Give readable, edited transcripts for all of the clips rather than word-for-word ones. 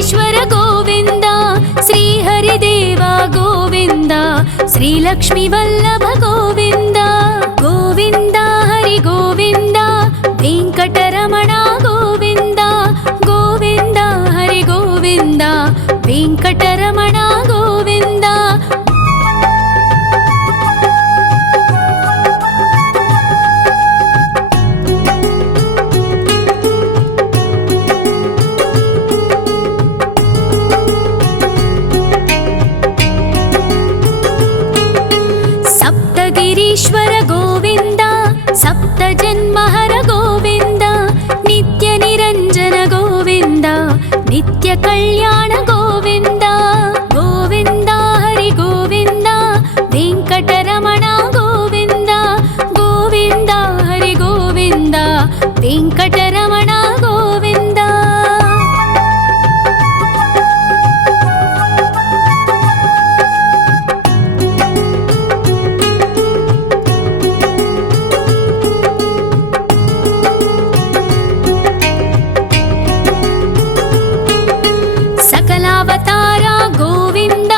వెంకటేశ్వర గోవింద, శ్రీహరిదేవ గోవింద, శ్రీలక్ష్మీ వల్లభ గోవింద. గోవింద హరి గోవింద, వెంకటరమణ గోవింద. గోవింద హరి గోవింద, వెంకటరమణ గోవింద. సప్తగిరీశ్వర గోవింద, సప్త జన్మహర గోవింద, నిత్య నిరంజన గోవింద, నిత్య కళ్యాణ గోవింద. గోవింద హరి గోవింద, వెంకటరమణ గోవింద. గోవింద హరి గోవింద, వెంకటరమణ గోవింద. సకలావతార గోవింద,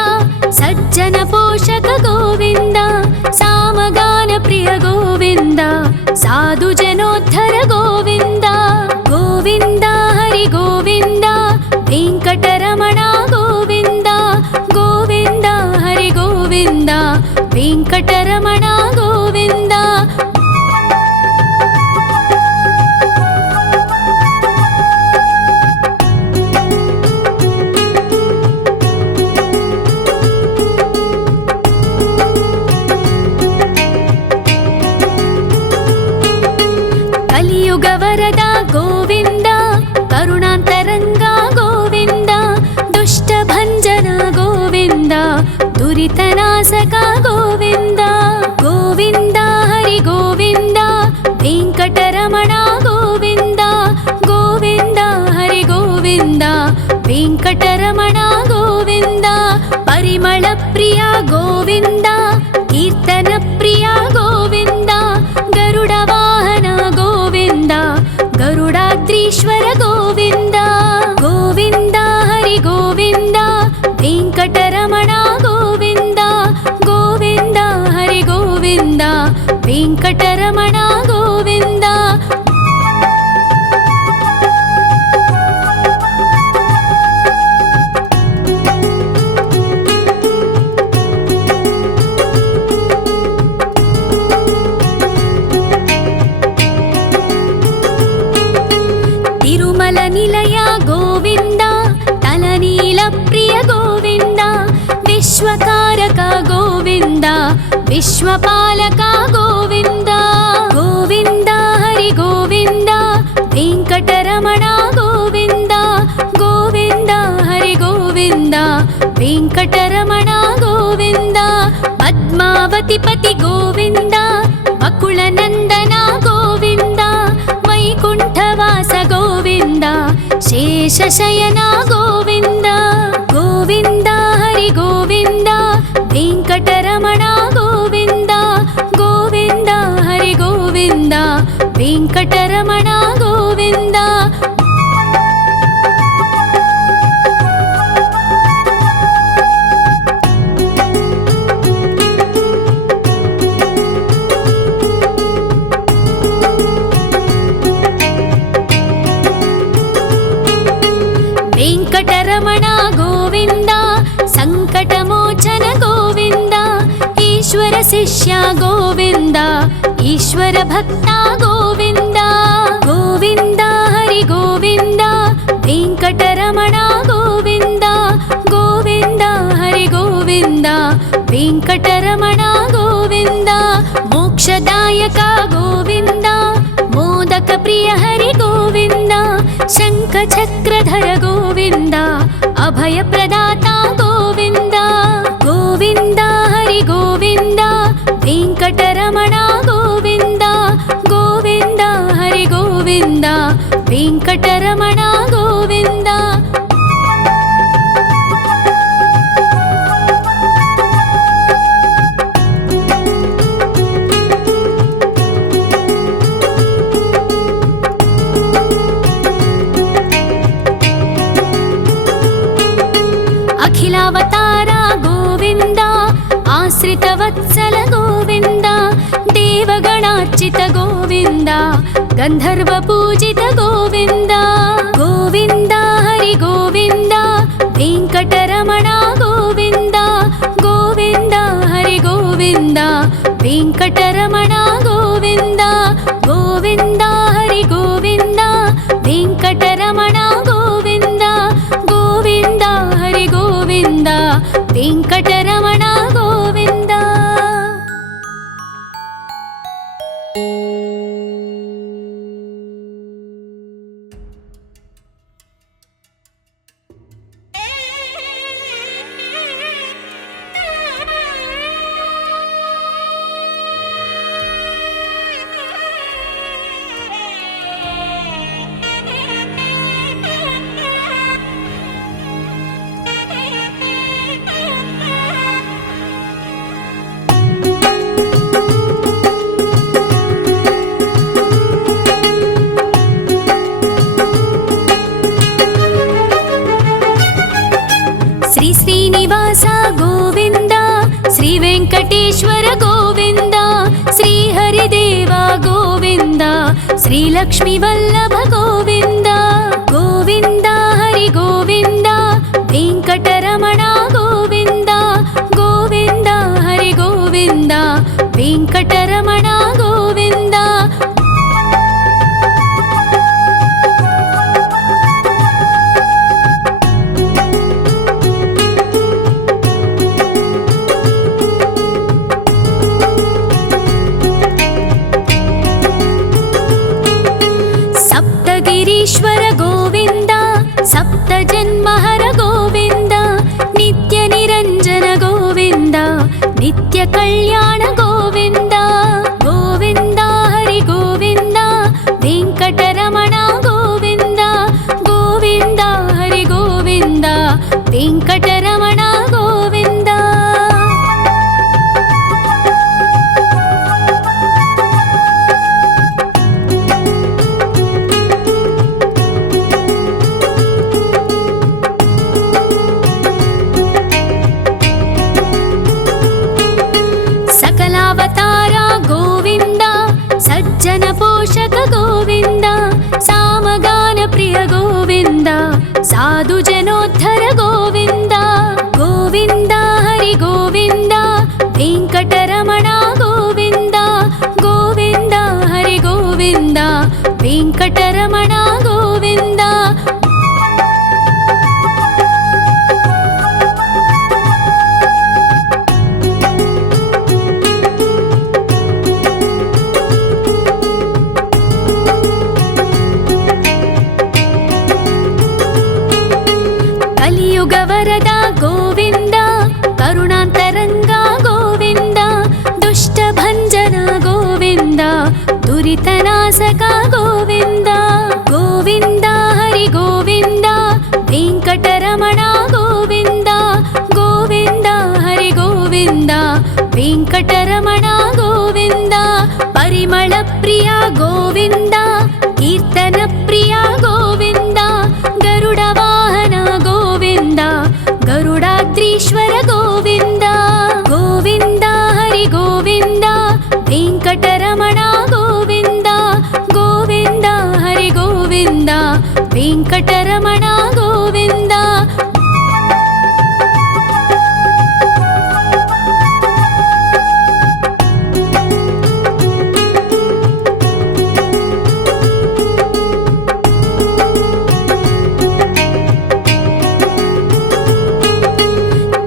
సజ్జన పోషక గోవింద, సామగాన ప్రియ గోవింద, సాధు జనోద్ధర గోవింద. గోవింద హరి గోవింద, వెంకటరమణ గోవింద. గోవింద హరి గోవింద, వెంకటరమణ గోవింద. కలియుగ వరద గోవింద, కరుణాంతరంగ గోవింద, దుష్ట భంజన గోవింద, దురితనాశక గోవింద. గోవింద హరి గోవింద, వెంకటరమణ గోవింద. గోవింద హరి గోవింద, వెంకటరమణ గోవింద. పరిమళ ప్రియ గోవింద, కీర్తన ప్రియ గోవింద, గరుడ వాహన గోవింద, గరుడాద్రీశ్వర గోవింద. గోవింద హరి గోవింద, వెంకటరమణ గోవింద. గోవింద హరి గోవింద, వెంకటరమణ గోవింద. తిరుమల నిలయ గోవింద, తలనీల ప్రియ గోవింద, విశ్వకారక గోవింద, విశ్వపాలక గోవింద. గోవింద హరి గోవింద, వెంకటరమణ గోవింద. గోవింద హరి గోవింద, వెంకటరమణ గోవింద. పద్మావతి పతి గోవింద, బకుళ నందన గోవింద, వైకుంఠవాస గోవింద, శేషశయన గోవింద. గోవింద హరి గోవింద, వెంకటరమణ గోవింద. గోవింద హరి గోవింద, వెంకటరమణ గోవింద. వెంకటరమణ గోవింద, సంకటమోచన గోవింద, ఈశ్వర శిష్య గోవింద, ఈశ్వర భక్త గోవింద. గోవింద హరి గోవింద, వెంకటరమణ గోవింద. గోవింద హరి గోవింద, వెంకటరమణ గోవింద. మోక్షదాయక గోవింద, మోదక ప్రియ హరి గోవింద, శంఖ చక్రధర గోవింద, అభయ ప్రదాత గోవింద. గోవింద హరి గోవింద, వెంకటరమణ గోవింద. గోవింద హరి గోవింద, వెంకటరమణ గోవింద. आश्रितवत्सल गोविन्द देवगणार्चित गोविन्द गन्धर्वपूजित गोविन्द गोविन्द हरि गोविन्द वेङ्कटरमण गोविन्द गोविन्द हरि गोविन्द वेङ्कटरमण गोविन्द गोविन्द हरि गोविन्द वेङ्कटरमण गोविन्द गोविन्द हरि गोविन्द वेङ्कटरमण गोविन्द। श्रीनिवास गोविन्द श्री वेङ्कटेश्वर गोविन्द श्री हरिदेव गोविन्द श्री लक्ष्मीवल्लभ गोविन्द गोविन्द हरि गोविन्द वेङ्कटरमण गोविन्द गोविन्द हरि गोविन्द वेङ्कटरमण गोविन्द। गिरीश्वर गोविन्द सप्तजन्महर गोविन्द नित्यनिरञ्जन गोविन्द नित्यकल्याण गोविन्द गोविन्द हरि गोविन्द वेङ्कटरमण गोविन्द गोविन्द हरि गोविन्द वेङ्कटरमण गोविन्द। सकलावतार गोविन्द सज्जन पोषक गोविन्द सामगान प्रिय गोविन्द साधु जनोद्धर गोविन्द गोविन्द हरि गोविन्द वेङ्कटरमण गोविन्द गोविन्द हरि गोविन्द वेङ्कटरमण गोविन्द। कलियुग वरद गोविन्द करुणान्तरङ्ग गोविन्द दुष्टभञ्जन गोविन्द दुरितनाशक गोविन्द गोविन्द हरि गोविन्द वेङ्कटरमण गोविन्द गोविन्द हरि गोविन्द वेङ्कटरमण गोविन्द। परिमल प्रिय गोविन्द कीर्तन प्रिय गोविन्द गरुड वाहन गोविन्द गरुडाद्रीश्वर गोविन्द गोविन्द हरि गोविन्द वेङ्कटरमण गोविन्द गोविन्द हरि गोविन्द वेङ्कटरमण गोविन्द।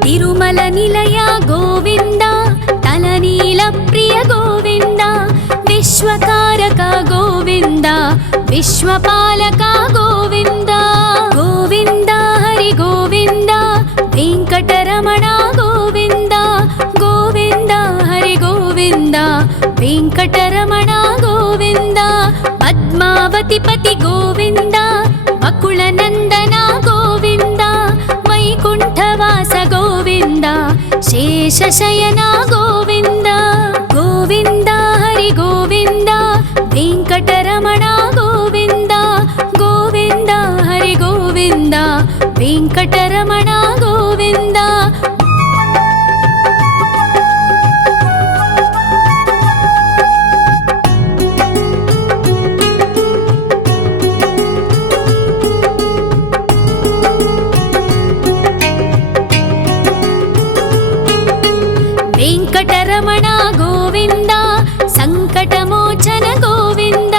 तिरुमल निलय गोविन्द तलनील प्रिय गोविन्द विश्वकारक गोविन्द विश्वपालक गोविन्द गोविन्द हरि गोविन्द वेङ्कटरमण गोविन्द गोविन्द हरि गोविन्द वेङ्कटरमण गोविन्द। पद्मावति पति गोविन्द बकुलनन्दन गोविन्द वैकुण्ठवास गोविन्द शेषशयन गोविन्द गोविन्द हरि गोविन्द वेङ्कटरमण गोविन्द गोविन्द हरि गोविन्द वेङ्कटरमण गोविन्द। వెంకటరమణ గోవింద సంకటమోచన గోవింద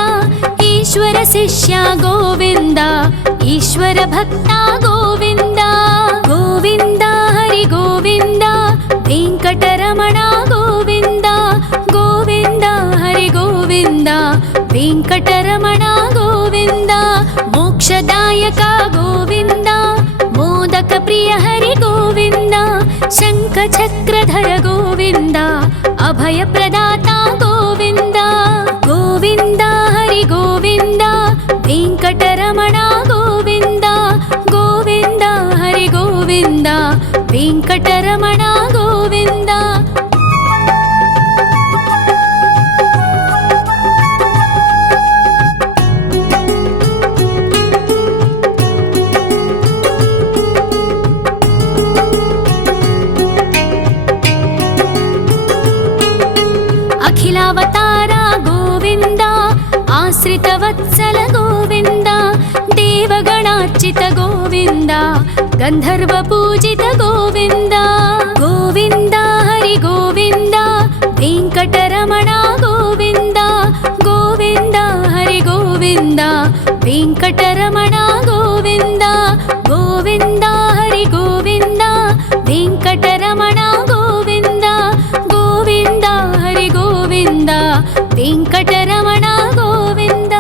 ఈశ్వర శిష్య గోవింద ఈశ్వర భక్త గోవింద గోవింద హరి గోవింద వెంకటరమణ గోవింద గోవింద హరి గోవింద వెంకటరమణ గోవింద మోక్షదాయక గోవింద మోదక ప్రియ హరి గోవింద శంఖ చక్రధర గోవింద అభయ ప్రదాత గోవింద గోవింద హరి గోవింద వెంకటరమణ గోవింద గోవింద హరి గోవింద వెంకటరమణ గోవింద అఖిలావతార గోవింద ఆశ్రిత వత్సల గోవింద దేవగణార్చిత గోవింద గంధర్వ పూజిత గోవింద గోవింద హరి గోవింద వెంకటరమణ గోవింద గోవింద హరి గోవింద వెంకటరమణ గోవింద గోవింద హరి గోవింద వెంకటరమణ గోవింద గోవింద హరి గోవింద వెంకటరమణ గోవింద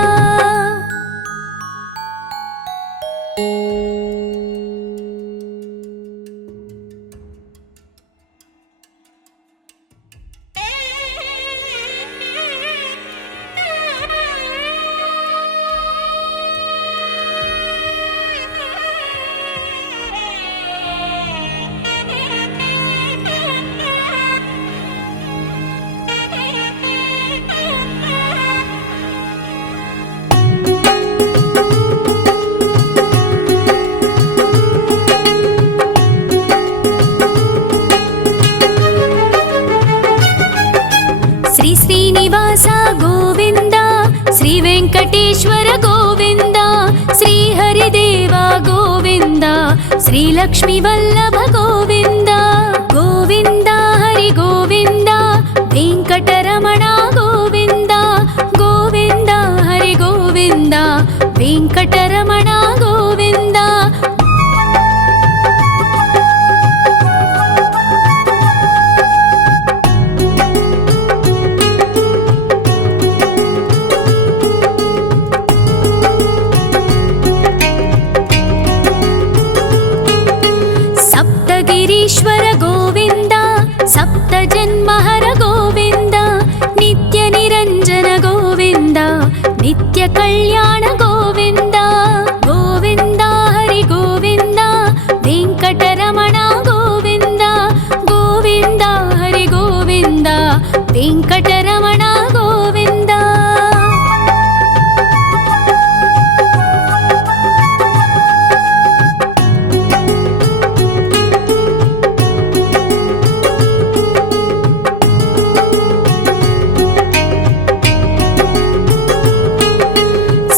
శ్రీ శ్రీనివాస గోవింద శ్రీ వెంకటేశ్వర గోవింద శ్రీ హరిదేవ గోవింద శ్రీ లక్ష్మీ వల్లభ గోవింద గోవింద హరి గోవింద వెంకటరమణ గోవింద గోవింద హరి గోవింద వెంకటరమణ గోవింద సప్తగిరీశ్వర గోవింద సప్త జన్మహర గోవింద నిత్య నిరంజన గోవింద నిత్య కళ్యాణ గోవింద గోవింద హరి గోవింద వెంకటరమణ గోవింద గోవింద హరి గోవింద వెంకటరమణ గోవింద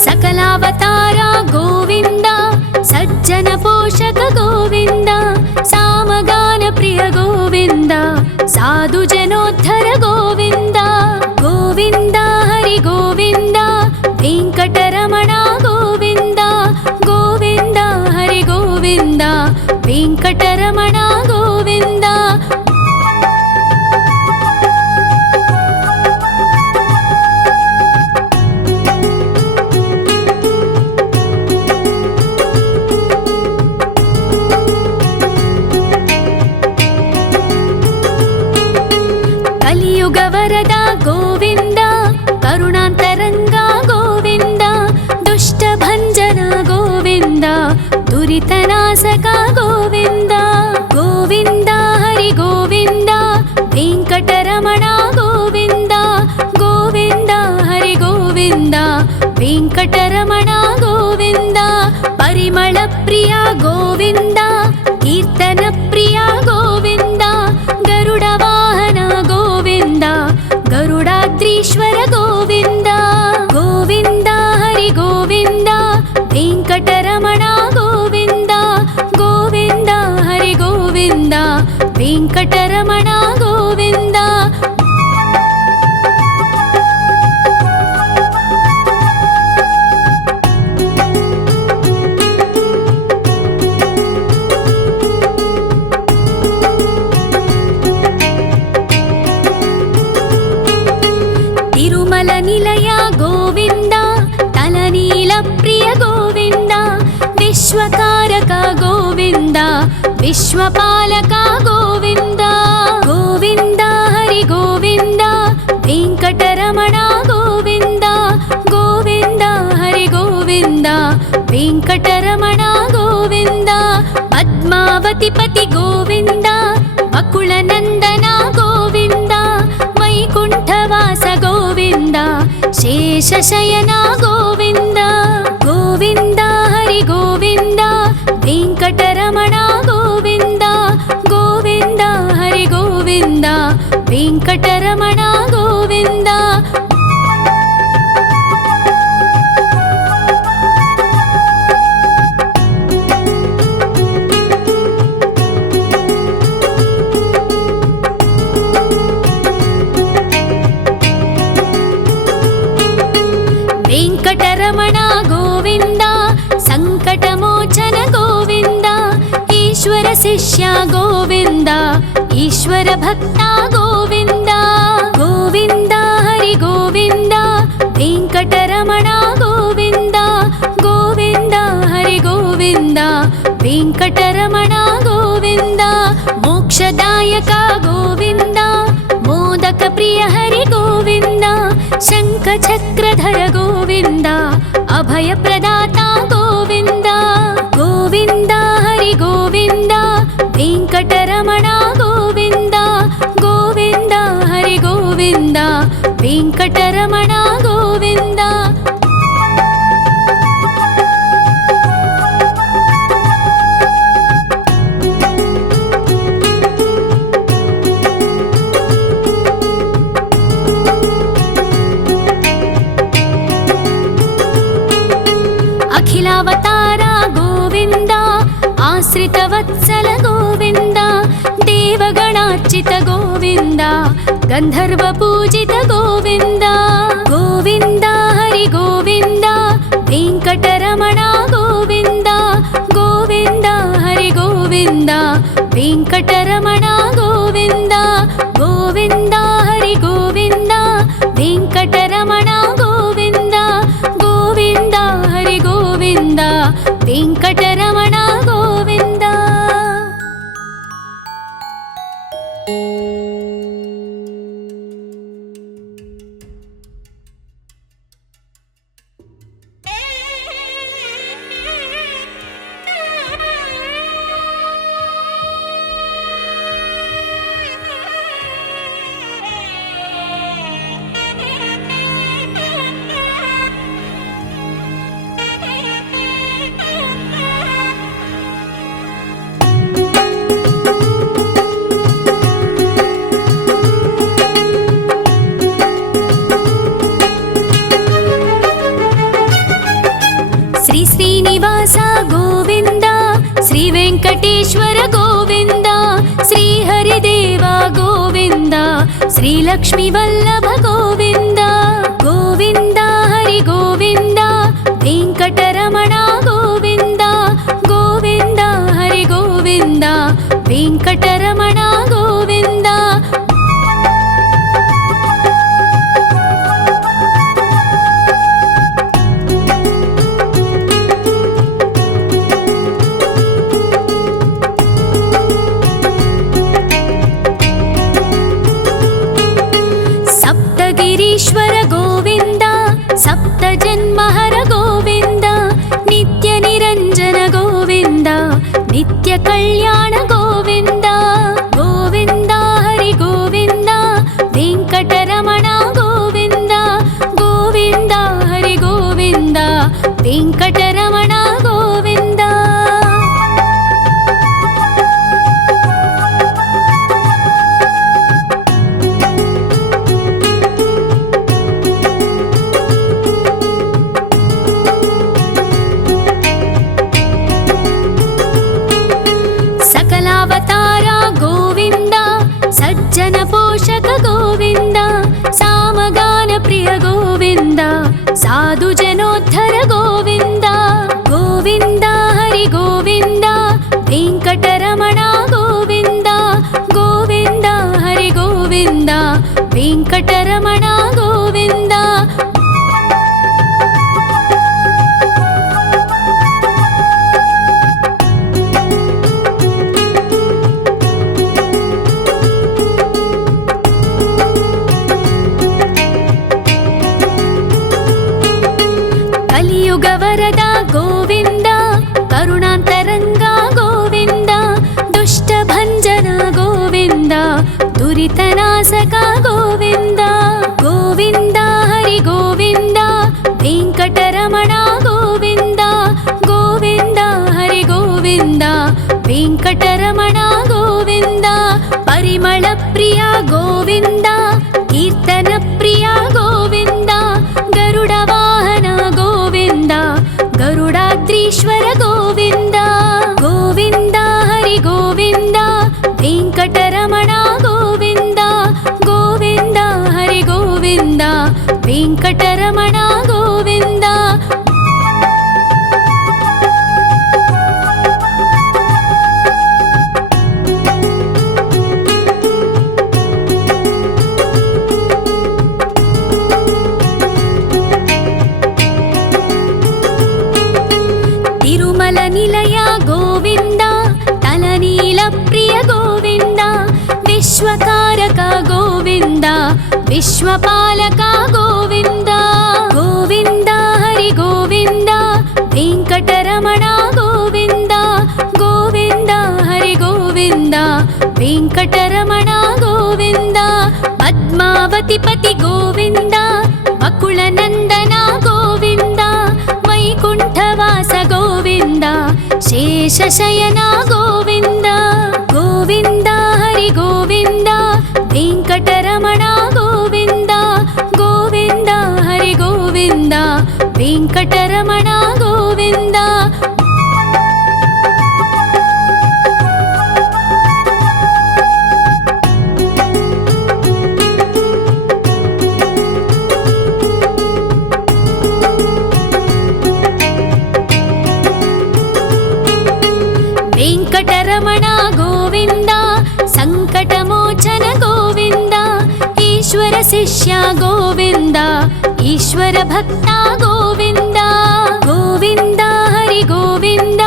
సకలావతార గోవింద సజ్జన పోషక గోవింద సామగాన ప్రియ గోవింద సాధు జనోద్ధర గోవింద గోవింద హరి గోవింద వెంకటరమణ గోవింద గోవింద హరి గోవింద వెంకటరమణ గోవింద కలియుగ వరద గోవింద కరుణాంతరంగ గోవింద దుష్ట భంజన గోవింద దురితనాశక గోవింద గోవింద హరి గోవింద వెంకటరమణ గోవింద గోవింద హరి గోవింద వెంకటరమణ గోవింద పరిమళ ప్రియ గోవింద కీర్తన ప్రియ గోవింద గరుడ వాహన గోవింద గరుడాద్రీశ్వర గోవింద గోవింద హరి గోవింద వెంకటరమణ గోవింద గోవింద హరి గోవింద వెంకటరమణ గోవింద विश्वकारक गोविन्द विश्वपालक गोविन्द गोविन्द हरि गोविन्द वेङ्कटरमण गोविन्द गोविन्द हरि गोविन्द वेङ्कटरमण गोविन्द पद्मावतिपति गोविन्द बकुलनन्दन गोविन्द वैकुण्ठवास गोविन्द शेषशयन गोविन्द गोविन्द हरि गोविन्द वेङ्कटरमण गोविन्द गोविन्द हरि गोविन्द वेङ्कटरमण गोविन्द वेङ्कटरमण गोविन्द सङ्कटमोचन गोविन्द ईश्वर शिष्य गोविन्द ईश्वर भक्त गोविन्द गोविन्द हरि गोविन्द वेङ्कटरमण गोविन्द गोविन्द हरि गोविन्द वेङ्कटरमण गोविन्द मोक्षदायक गोविन्द मोदक प्रिय हरि गोविन्द शङ्खचक्रधर गोविन्द अभयप्रदाता गोविन्द गोविन्द हरि गोविन्द वेङ्कटरमण गोविन्द गोविन्द हरि गोविन्द वेङ्कटरमण गोविन्द अखिलावतार गोविन्द आश्रितवत्सल गोविन्द देवगणार्चित गोविन्द गन्धर्वपूजित गोविन्द गोविन्द हरि गोविन्द वेङ्कटरमण गोविन्द गोविन्द हरि गोविन्द वेङ्कटरमण गोविन्द गोविन्द हरि गोविन्द वेङ्कटरमण गोविन्द गोविन्द हरि गोविन्द वेङ्कटरमण गोविन्द श्रीनिवास गोविन्द श्री वेङ्कटेश्वर गोविन्द श्री हरिदेव गोविन्द श्री लक्ष्मीवल्लभ गोविन्द गोविन्द हरि गोविन्द वेङ्कटरमण गोविन्द गोविन्द हरि गोविन्द वेङ्कटरमण गोविन्द ईश्वर गोविन्द सप्तजन्महर गोविन्द नित्य निरञ्जन गोविन्द नित्य कल्याण गोविन्द गोविन्द हरि गोविन्द वेङ्कटरमण गोविन्द गोविन्द हरि गोविन्द वेङ्कटरमण गोविन्द सज्जन पोषक गोविन्द सामगान प्रिय गोविन्द साधु जनोद्धर गोविन्द गोविन्द हरि गोविन्द वेङ्कटरमण गोविन्द गोविन्द हरि गोविन्द वेङ्कटरमण गोविन्द विश्वकारक गोविन्द विश्वपालक गोविन्द गोविन्द हरि गोविन्द वेङ्कटरमण गोविन्द गोविन्द हरि गोविन्द वेङ्कटरमण गोविन्द पद्मावतिपति गोविन्द बकुलनन्दन गोविन्द वैकुण्ठवास गोविन्द शेषशयन गोविन्द गोविन्द हरि गोविन्द वेङ्कटरमण गोविन्द गोविन्द हरि गोविन्द वेङ्कटरमण गोविन्द वेङ्कटरमण गोविन्द सङ्कटमोचन गोविन्द ईश्वर शिष्य गोविन्द ईश्वर भक्त गोविन्द गोविन्द हरि गोविन्द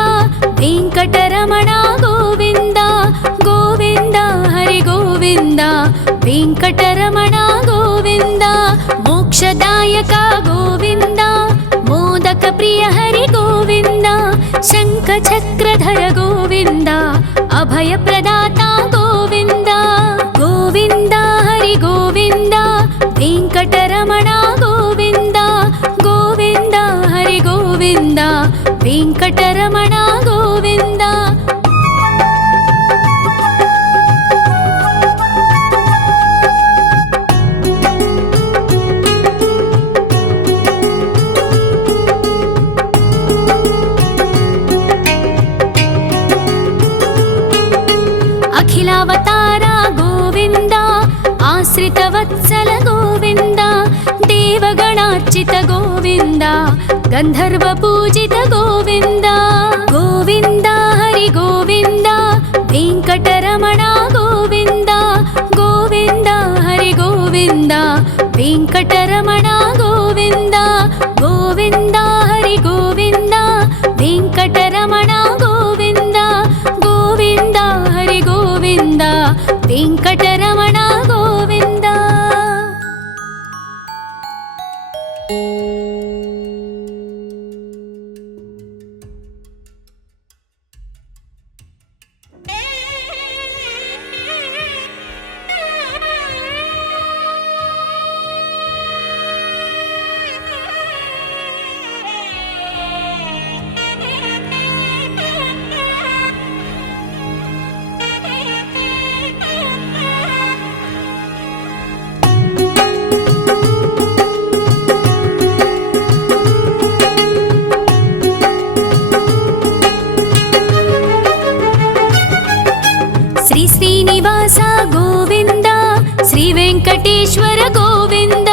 वेङ्कटरमण गोविन्द गोविन्द हरि गोविन्द वेङ्कटरमण गोविन्द मोक्षदायक गोविन्द मोदक प्रिय हरि गोविन्द शङ्खचक्रधर गोविन्द अभयप्रदाता गोविन्द गोविन्द हरि गोविन्द वेङ्कटरमण गोविन्द गोविन्द हरि गोविन्द वेङ्कटरमण गोविन्द अखिलावतार गोविन्द आश्रितवत्सल गोविन्द देवगणार्चित गोविन्द गन्धर्वपूजित गोविन्द गोविन्द हरि गोविन्द वेङ्कटरमण गोविन्द गोविन्द हरि गोविन्द वेङ्कटरमण गोविन्द गोविन्द हरि गोविन्द वेङ्कटरमण गोविन्द गोविन्द हरि गोविन्द वेङ्कटरमण गोविन्द श्री श्रीनिवास गोविन्द श्री वेङ्कटेश्वर गोविन्द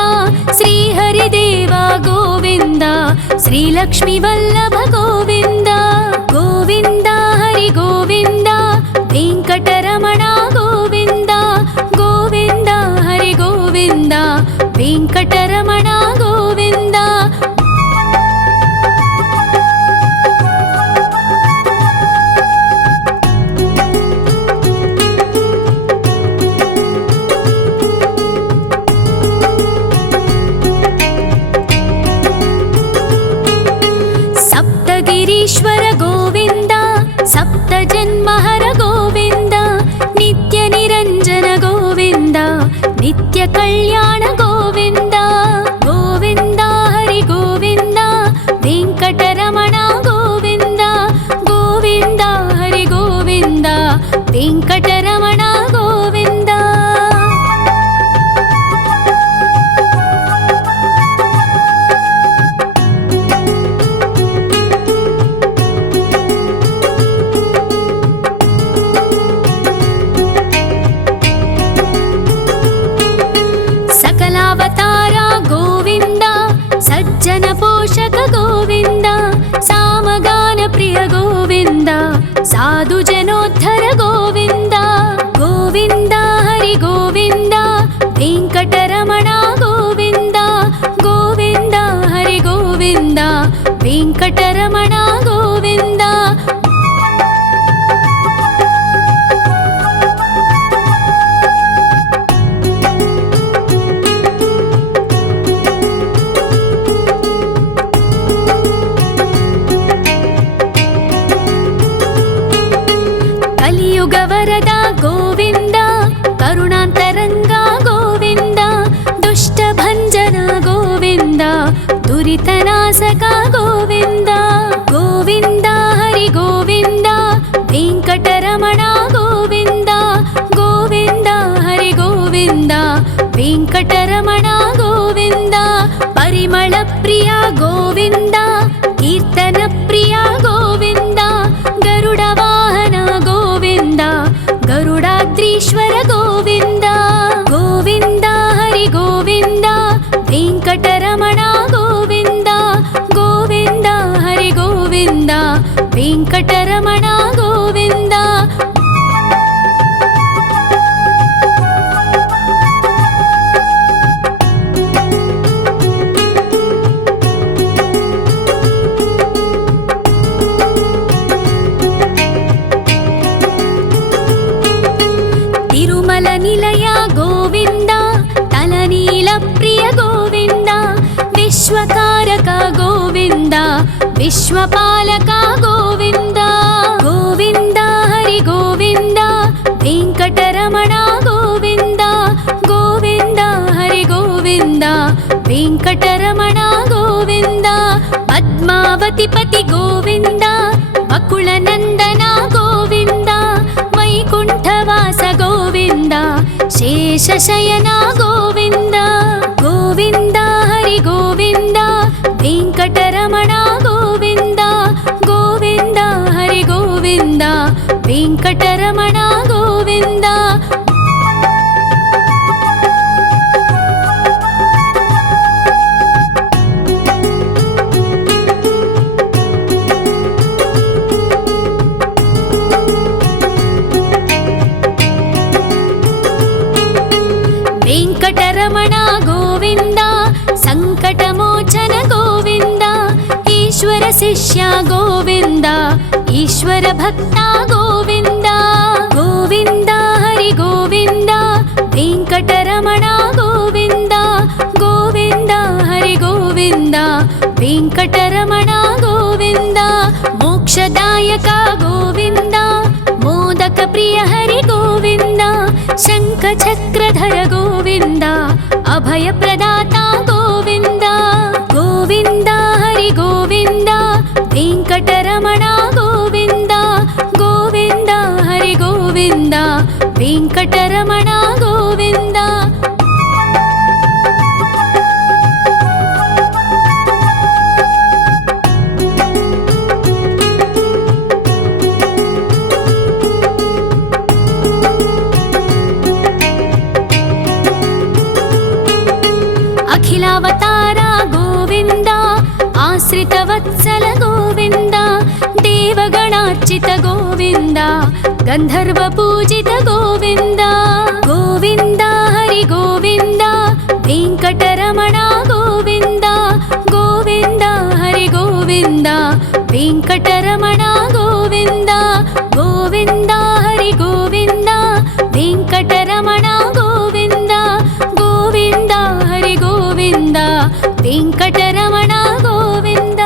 श्री हरिदेव गोविन्द श्री लक्ष्मीवल्लभ गोविन्द गोविन्द हरि गोविन्द वेङ्कटरमण गोविन्द गोविन्द हरि गोविन्द वेङ्कटरमण गोविन्द सप्तगिरीश्वर गोविन्द सप्तजन्महर गोविन्द नित्यनिरञ्जन गोविन्द नित्यकल्याण गोविन्द गोविन्द हरि गोविन्द वेङ्कटरमण गोविन्द गोविन्द हरि गोविन्द वेङ्कटरमण गोविन्द सकला ವೆಂಕಟರಮಣ ಗೋವಿಂದ. ಪರಿಮಳ ಪ್ರಿಯ ಗೋವಿಂದ, ಕೀರ್ತನ ಪ್ರಿಯ ಗೋವಿಂದ. ಗರುಡ ವಾಹನ ಗೋವಿಂದ, ಗರುಡಾದ್ರೀಶ್ವರ ಗೋವಿಂದ. ಗೋವಿಂದ ಹರಿ ಗೋವಿಂದ, ವೆಂಕಟರಮಣ ಗೋವಿಂದ. ಗೋವಿಂದ ಹರಿ ಗೋವಿಂದ, ವೆಂಕಟರಮಣ ಗೋವಿಂದ. ತಿರುಮಲ ನಿಲಯ ಗೋವಿಂದ, ತಲನೀಲ ಪ್ರಿಯ ಗೋವಿಂದ. ವಿಶ್ವಕಾರಕ ಗೋವಿಂದ, ವಿಶ್ವಪಾಲಕ ಗೋವಿಂದ. ಗೋವಿಂದ ಹರಿ ಗೋವಿಂದ, ವೆಂಕಟರಮಣ ಗೋವಿಂದ. ಗೋವಿಂದ ಹರಿ ಗೋವಿಂದ, ವೆಂಕಟರಮಣ ಗೋವಿಂದ. ಪದ್ಮಾವತಿ ಪತಿ ಗೋವಿಂದ, ಅಕುಳ ನಂದನ ಗೋವಿಂದ. ವೈಕುಂಠವಾಸ ಗೋವಿಂದ, ಶೇಷಶಯನ ಗೋವಿಂದ. ಗೋವಿಂದ ಹರಿ ಗೋವಿಂದ, ವೆಂಕಟರಮಣ ಗೋವಿಂದ. ಗೋವಿಂದ ಹರಿ ಗೋವಿಂದ, ವೆಂಕಟರಮಣ ಗೋವಿಂದ. ವೆಂಕಟರಮಣ ಗೋವಿಂದ, ಸಂಕಟಮೋಚನ ಗೋವಿಂದ. ಈಶ್ವರ ಶಿಷ್ಯ ಗೋವಿಂದ, ಈಶ್ವರ ಭಕ್ತ ಗೋವಿಂದ. ಗೋವಿಂದ ಹರಿ ಗೋವಿಂದ, ವೆಂಕಟರಮಣ ಗೋವಿಂದ. ಗೋವಿಂದ ಹರಿ ಗೋವಿಂದ, ವೆಂಕಟರಮಣ ಗೋವಿಂದ. ಮೋಕ್ಷದಾಯಕ ಗೋವಿಂದ, ಮೋದಕ ಪ್ರಿಯ ಹರಿ ಗೋವಿಂದ. ಶಂಖ ಚಕ್ರಧರ ಗೋವಿಂದ, ಅಭಯ ಪ್ರದಾತ ಗೋವಿಂದ. ಗೋವಿಂದ ಹರಿ ಗೋವಿಂದ, ವೆಂಕಟರಮಣ ಗೋವಿಂದ. ಗೋವಿಂದ ಹರಿ ಗೋವಿಂದ, ವೆಂಕಟರಮಣ ಗೋವಿಂದ. ಅಖಿಲಾವತಾರ ಗೋವಿಂದ, ಆಶ್ರಿತ ವತ್ಸಲ ಗೋವಿಂದ. ದೇವಗಣಾರ್ಚಿತ ಗೋವಿಂದ, ಗಂಧರ್ವ ಪೂಜಿತ ಗೋವಿಂದ. ಗೋವಿಂದ ಹರಿ ಗೋವಿಂದ, ವೆಂಕಟರಮಣ ಗೋವಿಂದ. ಗೋವಿಂದ ಹರಿ ಗೋವಿಂದ, ವೆಂಕಟರಮಣ ಗೋವಿಂದ. ಗೋವಿಂದ ಹರಿ ಗೋವಿಂದ, ವೆಂಕಟರಮಣ ಗೋವಿಂದ. ಗೋವಿಂದ ಹರಿ ಗೋವಿಂದ, ವೆಂಕಟರಮಣ ಗೋವಿಂದ.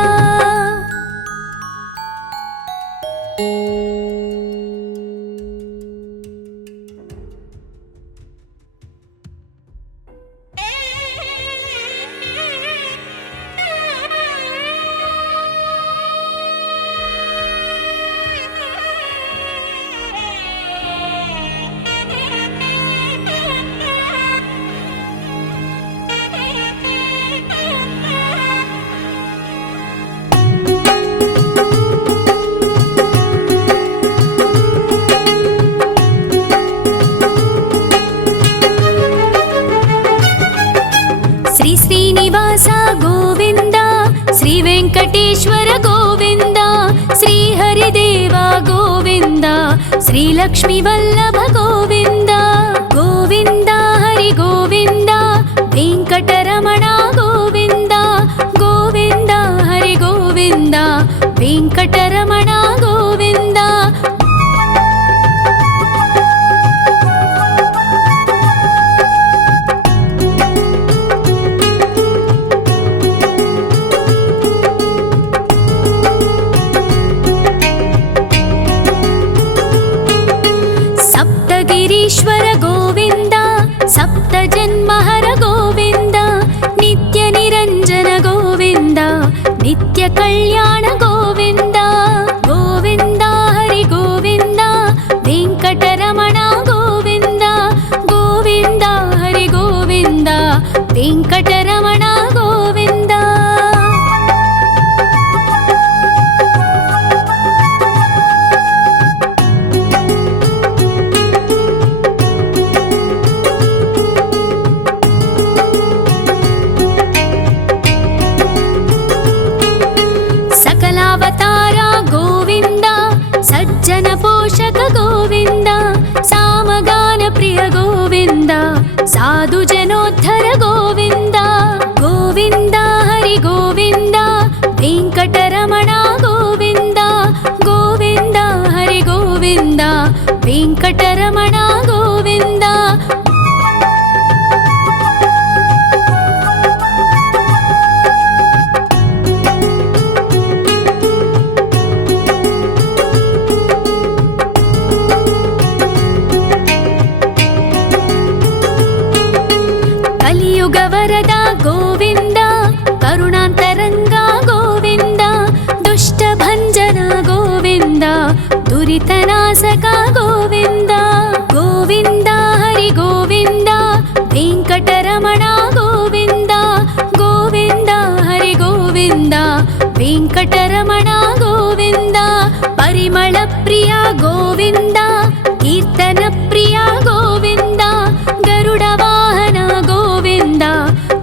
ಶ್ರೀ ಶ್ರೀನಿವಾಸ ಗೋವಿಂದ, ಶ್ರೀ ವೆಂಕಟೇಶ್ವರ ಗೋವಿಂದ. ಶ್ರೀ ಹರಿದೇವ ಗೋವಿಂದ, ಶ್ರೀ ಲಕ್ಷ್ಮೀ ವಲ್ಲಭ ಗೋವಿಂದ. ಗೋವಿಂದ ಹರಿ ಗೋವಿಂದ, ವೆಂಕಟರಮಣ ಗೋವಿಂದ. ಗೋವಿಂದ ಹರಿ ಗೋವಿಂದ, ವೆಂಕಟರಮಣ ಗೋವಿಂದ. కలియుగ వరద గోవింద, కరుణాంతరంగ గోవింద, దుష్ట భంజన గోవింద, దురితనాశక గోవింద. గోవింద హరి గోవింద, వెంకటరమణ గోవింద, గోవింద హరి గోవింద, వెంకటరమణ గోవింద. పరిమళ ప్రియ గోవింద, కీర్తన ప్రియ గోవింద, గరుడ వాహన గోవింద,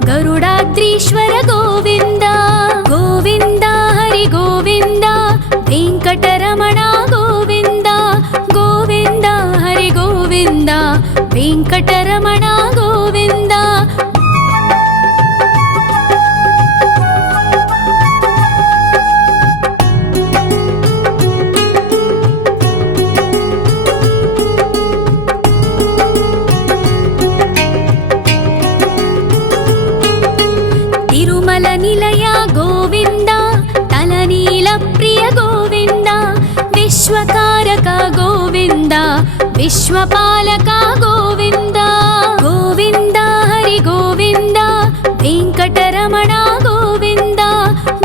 గరుడాద్రీశ్వర గోవింద. గోవింద హరి గోవింద, వెంకటరమణ గోవింద, గోవింద హరి గోవింద, వెంకటరమణ గోవింద. తిరుమల నిలయ గోవింద, తలనీల ప్రియ గోవింద, విశ్వకారక గోవింద, విశ్వపాలక గోవింద. గోవింద హరి గోవింద, వెంకటరమణ గోవింద,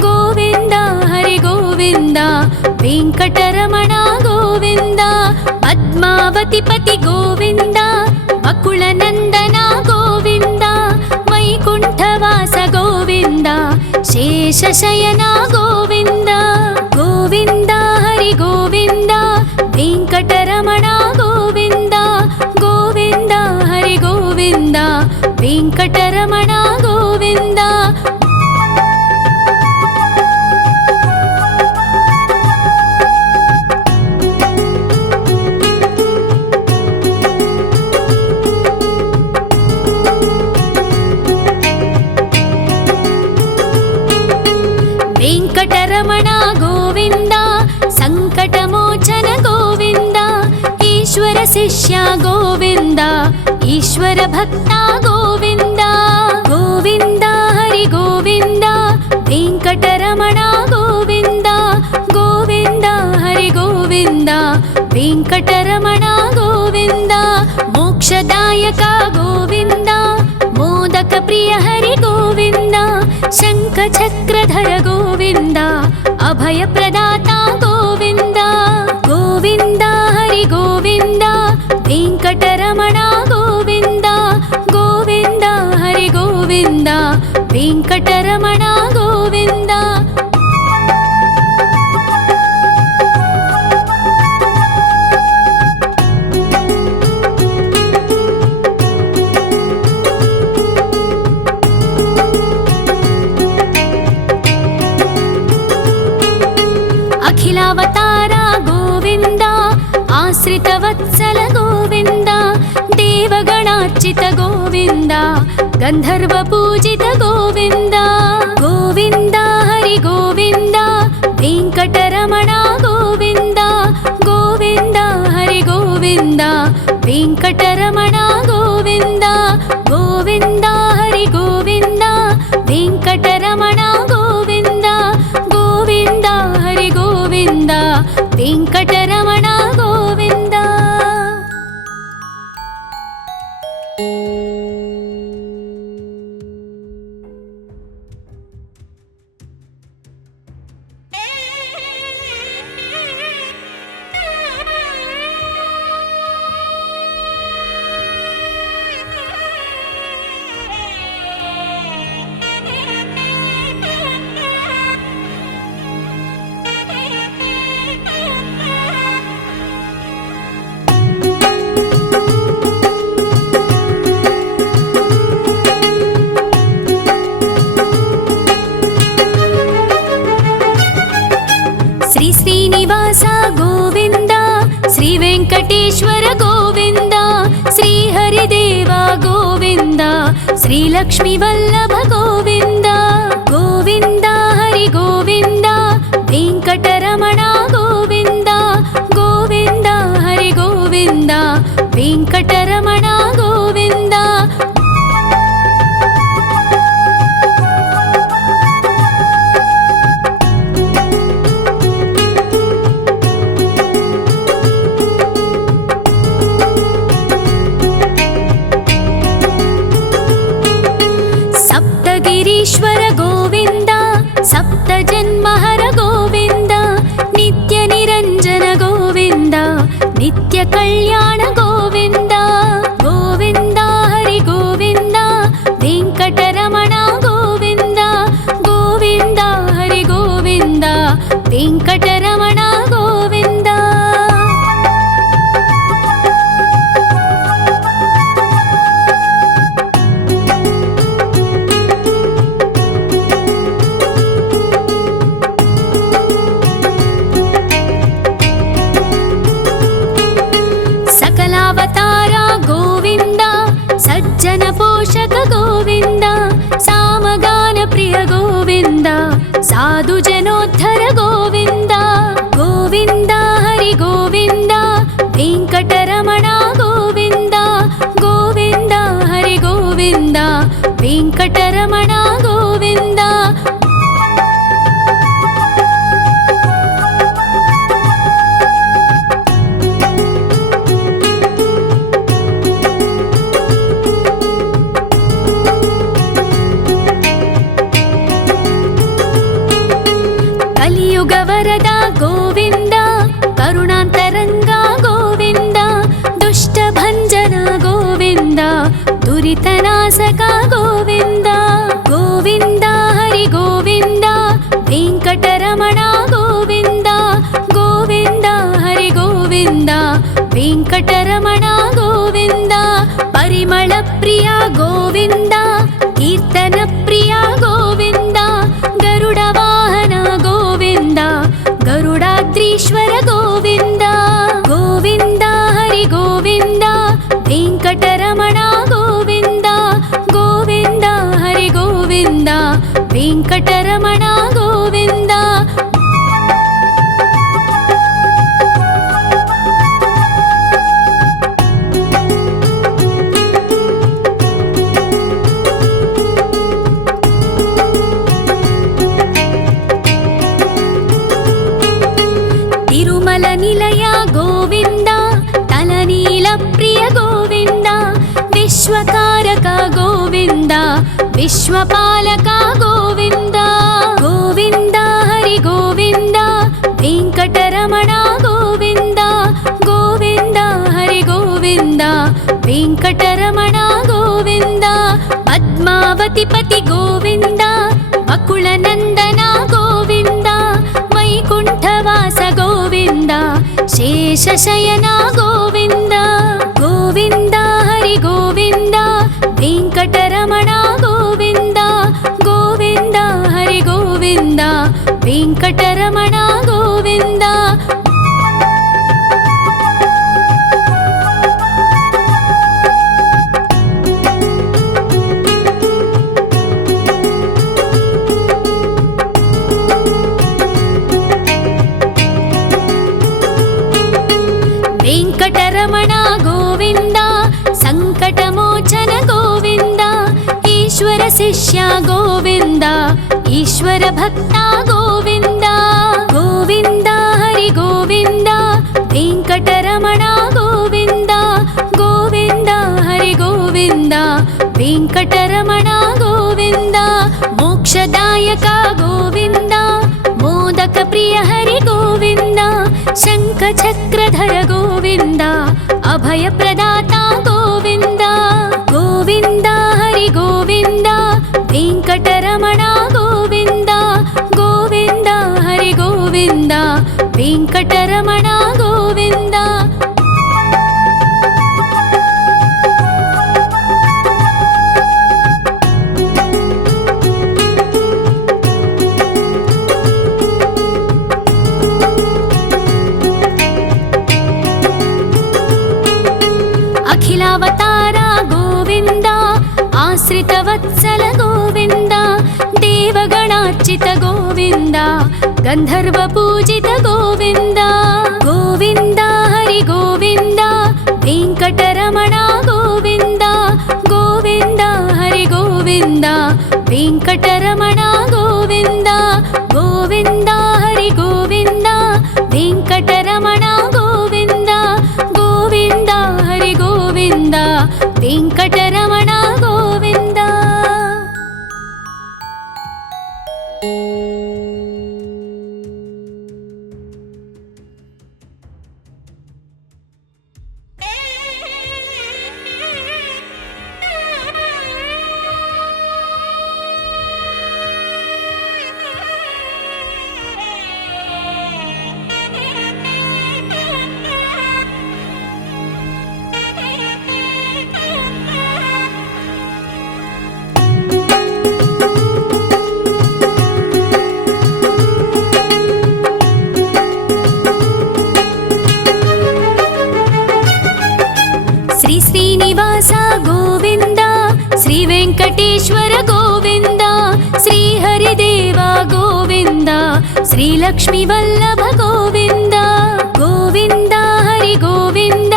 గోవింద హరి గోవింద, వెంకటరమణ గోవింద. పద్మావతి పతి గోవింద, వకుళ నందన గోవింద, వైకుంఠవాస గోవింద, శేషశయన గోవింద. గోవింద హరి గోవింద, వెంకటరమణ గోవింద, గోవింద హరి గోవింద, వెంకటరమణ గోవింద. వెంకటరమణ గోవింద, సంకటమోచన గోవింద, ఈశ్వర శిష్య గోవింద, ఈశ్వర భక్త గోవింద. గోవింద హరి గోవింద, వెంకటరమణ గోవింద, గోవింద హరి గోవింద, వెంకటరమణ గోవింద. మోక్షదాయక గోవింద, మోదక ప్రియ హరి గోవింద, శంఖ చక్రధర గోవింద, అభయ ప్రదాత గోవింద. గోవింద హరి గోవింద, వెంకటరమణ గోవింద, గోవింద హరి గోవింద, వెంకటరమణ గోవింద. అఖిలావతార గోవింద, ఆశ్రిత వత్సల గోవింద, దేవగణార్చిత గోవింద, గంధర్వ పూజిత గోవింద. గోవింద హరి గోవింద, వెంకటరమణ గోవింద, గోవింద హరి గోవింద, వెంకటరమణ గోవింద. గోవింద హరి గోవింద, వెంకటరమణ గోవింద, గోవింద హరి గోవింద, వెంకటరమణ గోవింద. శ్రీనివాస గోవింద, శ్రీ వెంకటేశ్వర గోవింద, శ్రీ హరిదేవ గోవింద, శ్రీ లక్ష్మీ వల్లభ గోవింద. గోవింద హరి గోవింద, వెంకటరమణ గోవింద, గోవింద హరి గోవింద, వెంకటరమణ గోవింద. सप्तजन्महर गोविन्द नित्य निरञ्जन गोविन्द नित्य कल्याण गोविन्द गोविन्द हरि गोविन्द वेङ्कटरमण गोविन्द गोविन्द हरि गोविन्द वेङ्कटरमण गोविन्द सकलावतारा गोविन्द सज्जन पोषक गोविन्द सामगान प्रिय गोविन्द साधु जनोद्धर गोविन्द गोविन्द हरि गोविन्द वेङ्कटरमण गोविन्द गोविन्द हरि गोविन्द वेङ्कटरमण गोविन्द कलियुगवरद गोविन्द करुणान्तरङ्ग गोविन्द दुष्टभञ्जन गोविन्द दुरितनाशक गोविन्द गोविन्द हरि गोविन्द वेङ्कटरमण गोविन्द गोविन्द हरि गोविन्द वेङ्कटरमण गोविन्द परिमळ प्रिय गोविन्द कीर्तन प्रिय गोविन्द गरुड वाहन गोविन्द गरुडाद्रीश्वर गोविन्द गोविन्द हरि गोविन्द वेङ्कटरमण गोविन्द गोविन्द हरि गोविन्द वेङ्कटरमण गोविन्द तिरुमल निलय गोविन्द तलनील प्रिय गोविन्द विश्वकारक गोविन्द विश्वपालक गोविन्द गोविन्द हरि गोविन्द वेङ्कटरमण गोविन्द गोविन्द हरि गोविन्द वेङ्कटरमण गोविन्द पद्मावतिपति गोविन्द वकुलनन्दन गोविन्द वैकुण्ठवास गोविन्द शेषशयन गोविन्द गोविन्द हरि गोविन्द वेङ्कटरमण गोविन्द गोविन्द हरि गोविन्द वेङ्कटरमण गोविन्द वेङ्कटरमण गोविन्द सङ्कटमोचन गोविन्द ईश्वर शिष्य गोविन्द ईश्वर भक्त गोविन्द गोविन्द हरि गोविन्द वेङ्कटरमण गोविन्द गोविन्द हरि गोविन्द वेङ्कटरमण गोविन्द मोक्षदायक गोविन्द मोदक प्रिय हरि गोविन्द शङ्खचक्रधर गोविन्द अभयप्रदाता गोविन्द गोविन्द हरि गोविन्द वेङ्कटरमण गोविन्द गोविन्द हरि गोविन्द वेङ्कटरमण गोविन्द अखिलावतार गोविन्द आश्रितवत्सल गोविन्द देवगणार्चित गोविन्द गन्धर्वपूजित गोविन्द गोविन्द हरि गोविन्द वेङ्कटरमण गोविन्द गोविन्द हरि गोविन्द वेङ्कटरमण गोविन्द गोविन्द हरि गोविन्द वेङ्कटरमण गोविन्द गोविन्द हरि गोविन्द वेङ्कटरमण गोविन्द ಶ್ರೀಲಕ್ಷ್ಮಿ ವಲ್ಲಭ ಗೋವಿಂದ ಗೋವಿಂದ ಹರಿ ಗೋವಿಂದ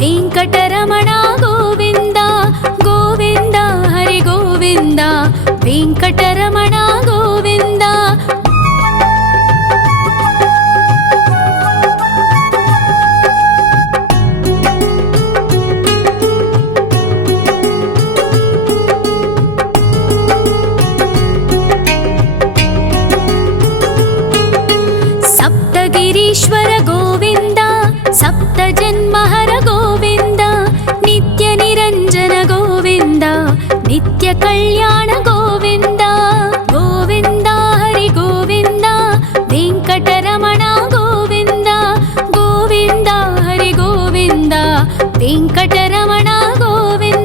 ವೆಂಕಟರಮಣ ಗೋವಿಂದ ಗೋವಿಂದ ಹರಿ ಗೋವಿಂದ ವೆಂಕಟರಮಣ ಗೋವಿಂದ. ಸಪ್ತಗಿರೀಶ್ವರ ಗೋವಿಂದ ಸಪ್ತ ಜನ್ಮಹರ ಗೋವಿಂದ ನಿತ್ಯ ನಿರಂಜನ ಗೋವಿಂದ ನಿತ್ಯ ಕಲ್ಯಾಣ ಗೋವಿಂದ ಗೋವಿಂದ ಹರಿ ಗೋವಿಂದ ವೆಂಕಟರಮಣ ಗೋವಿಂದ ಗೋವಿಂದ ಹರಿ ಗೋವಿಂದ ವೆಂಕಟರಮಣ ಗೋವಿಂದ.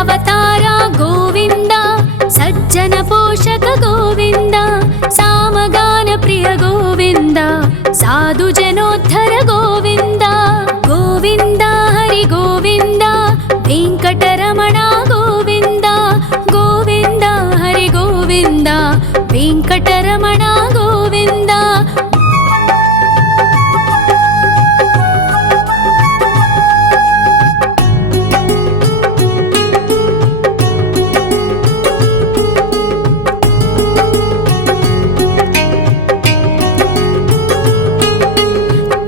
ಅವತಾರ ಗೋವಿಂದ ಸಜ್ಜನ ಪೋಷಕ ಗೋವಿಂದ ಸಾಮಗಾನ ಪ್ರಿಯ ಗೋವಿಂದ ಸಾಧು ಜನೋದ್ಧರ ಗೋವಿಂದ ಗೋವಿಂದ ಹರಿ ಗೋವಿಂದ ವೆಂಕಟರಮಣ ಗೋವಿಂದ ಗೋವಿಂದ ಹರಿ ಗೋವಿಂದ ವೆಂಕಟರಮಣ ಗೋವಿಂದ.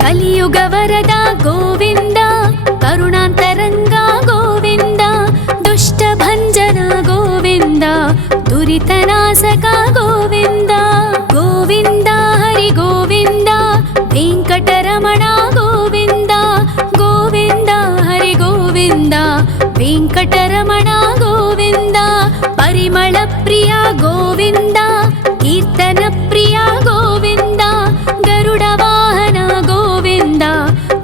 ಕಲಿಯುಗ ವರದ ಗೋವಿಂದ ಕರುಣಾಂತರಂಗ ಗೋವಿಂದ ದುಷ್ಟ ಭಂಜನ ಗೋವಿಂದ ದುರಿತನಾಶಕ ಗೋವಿಂದ ಗೋವಿಂದ ಹರಿ ಗೋವಿಂದ ವೆಂಕಟರಮಣ ಗೋವಿಂದ ಗೋವಿಂದ ಹರಿ ಗೋವಿಂದ ವೆಂಕಟರಮಣ ಗೋವಿಂದ. ಪರಿಮಳ ಪ್ರಿಯ ಗೋವಿಂದ ಕೀರ್ತನ ಪ್ರಿಯ ಗೋವಿಂದ ಗರುಡ ವಾಹನ ಗೋವಿಂದ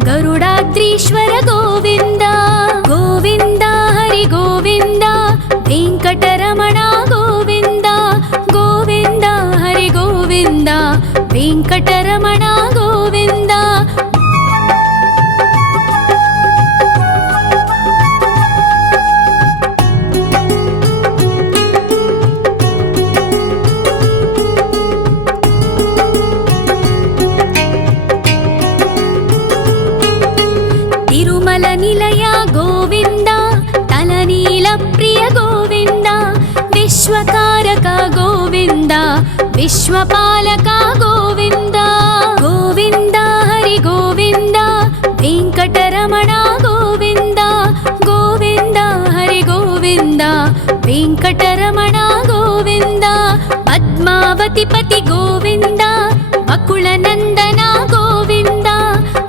ಗರುಡಾದ್ರೀಶ್ವರ ಗೋವಿಂದ ಗೋವಿಂದ ಹರಿ ಗೋವಿಂದ ವೆಂಕಟರಮಣ ಗೋವಿಂದ ಗೋವಿಂದ ಹರಿ ಗೋವಿಂದ ವೆಂಕಟರಮಣ ಗೋವಿಂದ. ತಿರುಮಲ ನಿಲಯ ಗೋವಿಂದ ತಲನೀಲ ಪ್ರಿಯ ಗೋವಿಂದ ವಿಶ್ವಕಾರಕ ಗೋವಿಂದ ವಿಶ್ವಪಾಲಕ ಗೋವಿಂದ ಗೋವಿಂದ ಹರಿ ಗೋವಿಂದ ವೆಂಕಟರಮಣ ಗೋವಿಂದ ಗೋವಿಂದ ಹರಿ ಗೋವಿಂದ ವೆಂಕಟರಮಣ ಗೋವಿಂದ. ಪದ್ಮಾವತಿ ಪತಿ ಗೋವಿಂದ ಅಕುಳ ನಂದನ ಗೋವಿಂದ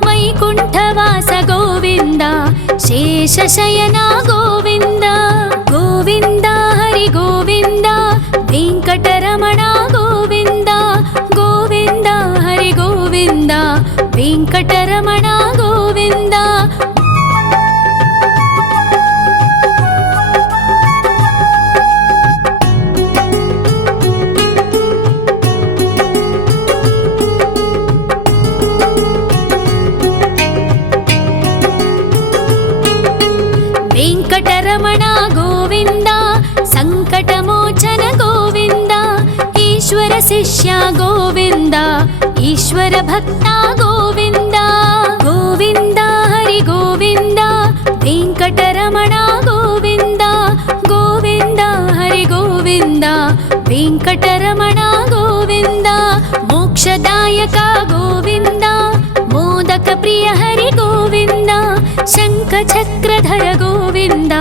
ವೈಕುಂಠವಾಸ ಗೋವಿಂದ ಶೇಷಶಯನ ಗೋವಿಂದ ಗೋವಿಂದ ಹರಿ ಗೋವಿಂದ ವೆಂಕಟರಮಣ ಗೋವಿಂದ ಗೋವಿಂದ ಹರಿ ಗೋವಿಂದ ವೆಂಕಟರಮಣ ಗೋವಿಂದ. ವೆಂಕಟರಮಣ ಗೋವಿಂದ ಸಂಕಟಮೋಚನ ಗೋವಿಂದ ಈಶ್ವರ ಶಿಷ್ಯ ಗೋವಿಂದ ಈಶ್ವರ ಭಕ್ತ ಗೋವಿಂದ ಗೋವಿಂದ ಹರಿ ಗೋವಿಂದ ವೆಂಕಟರಮಣ ಗೋವಿಂದ ಗೋವಿಂದ ಹರಿ ಗೋವಿಂದ ವೆಂಕಟರಮಣ ಗೋವಿಂದ. ಮೋಕ್ಷದಾಯಕ ಗೋವಿಂದ ಮೋದಕ ಪ್ರಿಯ ಹರಿ ಗೋವಿಂದ ಶಂಖ ಚಕ್ರಧರ ಗೋವಿಂದ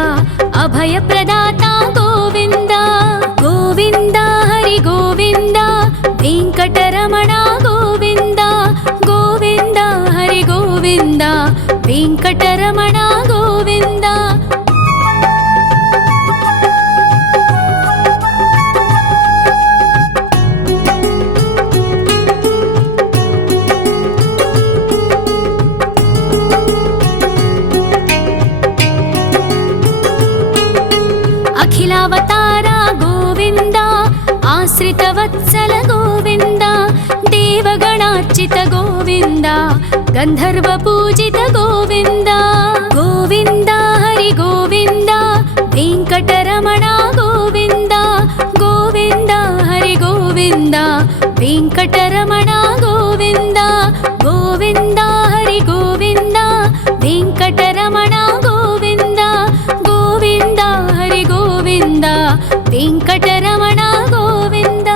ಅಭಯ ಪ್ರದಾತ ಗೋವಿಂದ ಗೋವಿಂದ ಹರಿ ಗೋವಿಂದ ವೆಂಕಟರಮಣ ಗೋವಿಂದ ಗೋವಿಂದ ಹರಿ ಗೋವಿಂದ ವೆಂಕಟರಮಣ ಗೋವಿಂದ. ಅಖಿಲಾವತಾರ ಗೋವಿಂದ ಆಶ್ರಿತವತ್ಸಲ ಗೋವಿಂದ ದೇವಗಣಾರ್ಚಿತ ಗೋವಿಂದ ಗಂಧರ್ವ ಪೂಜಿತ ಗೋವಿಂದ ಗೋವಿಂದ ಹರಿ ಗೋವಿಂದ ವೆಂಕಟರಮಣ ಗೋವಿಂದ ಗೋವಿಂದ ಹರಿ ಗೋವಿಂದ ವೆಂಕಟರಮಣ ಗೋವಿಂದ ಗೋವಿಂದ ಹರಿ ಗೋವಿಂದ ವೆಂಕಟರಮಣ ಗೋವಿಂದ ಗೋವಿಂದ ಹರಿ ಗೋವಿಂದ ವೆಂಕಟರಮಣ ಗೋವಿಂದ.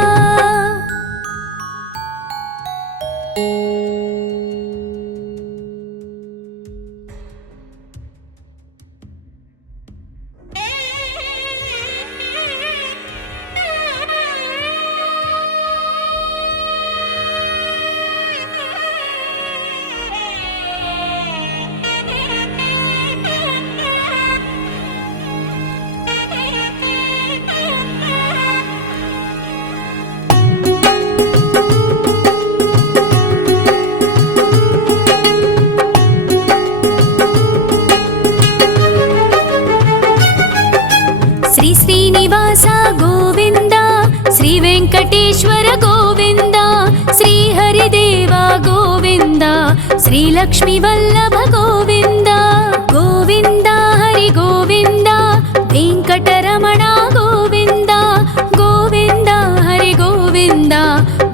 ಶ್ರೀ ಶ್ರೀನಿವಾಸ ಗೋವಿಂದ ಶ್ರೀ ವೆಂಕಟೇಶ್ವರ ಗೋವಿಂದ ಶ್ರೀ ಹರಿದೇವ ಗೋವಿಂದ ಶ್ರೀ ಲಕ್ಷ್ಮೀ ವಲ್ಲಭ ಗೋವಿಂದ ಗೋವಿಂದ ಹರಿ ಗೋವಿಂದ ವೆಂಕಟರಮಣ ಗೋವಿಂದ ಗೋವಿಂದ ಹರಿ ಗೋವಿಂದ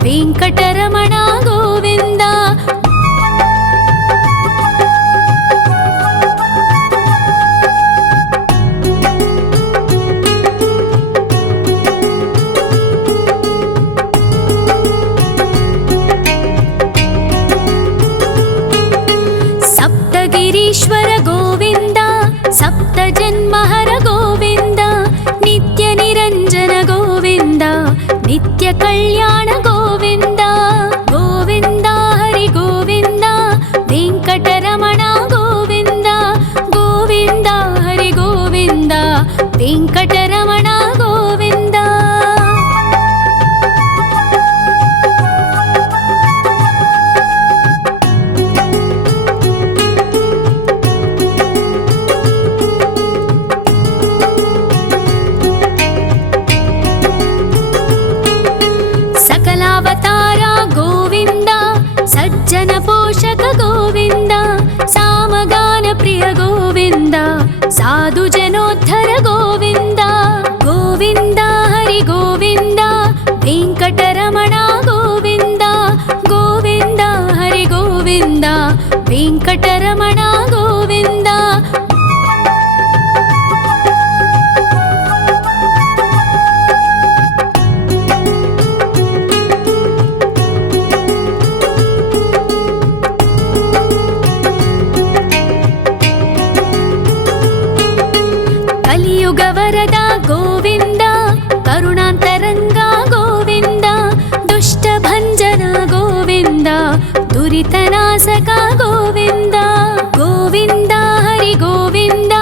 ವೆಂಕಟರಮಣ ಗೋವಿಂದ. ಸಪ್ತಗಿರೀಶ್ವರ ಗೋವಿಂದ ಸಪ್ತ ಜನ್ಮಹರ ಗೋವಿಂದ ನಿತ್ಯ ನಿರಂಜನ ಗೋವಿಂದ ನಿತ್ಯ ಕಲ್ಯಾಣ ಗೋವಿಂದ ಗೋವಿಂದ ಹರಿ ಗೋವಿಂದ ವೆಂಕಟರಮಣ ಗೋವಿಂದ ಗೋವಿಂದ ಹರಿ ಗೋವಿಂದ ವೆಂಕಟರಮಣ ಗೋವಿಂದ. सकलावतार गोविंद सज्जन पोषक गोविंद सामगान प्रिय गोविंद साधु जनोद्धर गोविंद गोविंद हरि गोविंद वेंकटरमण गोविंद गोविंद हरि गोविंद वेंकटरमण गोविंद. ಕಲಿಯುಗ ವರದ ಗೋವಿಂದ ಕರುಣಾಂತರಂಗ ಗೋವಿಂದ ದುಷ್ಟ ಭಂಜನ ಗೋವಿಂದ ದುರಿತನಾಶಕ ಗೋವಿಂದ ಗೋವಿಂದ ಹರಿ ಗೋವಿಂದ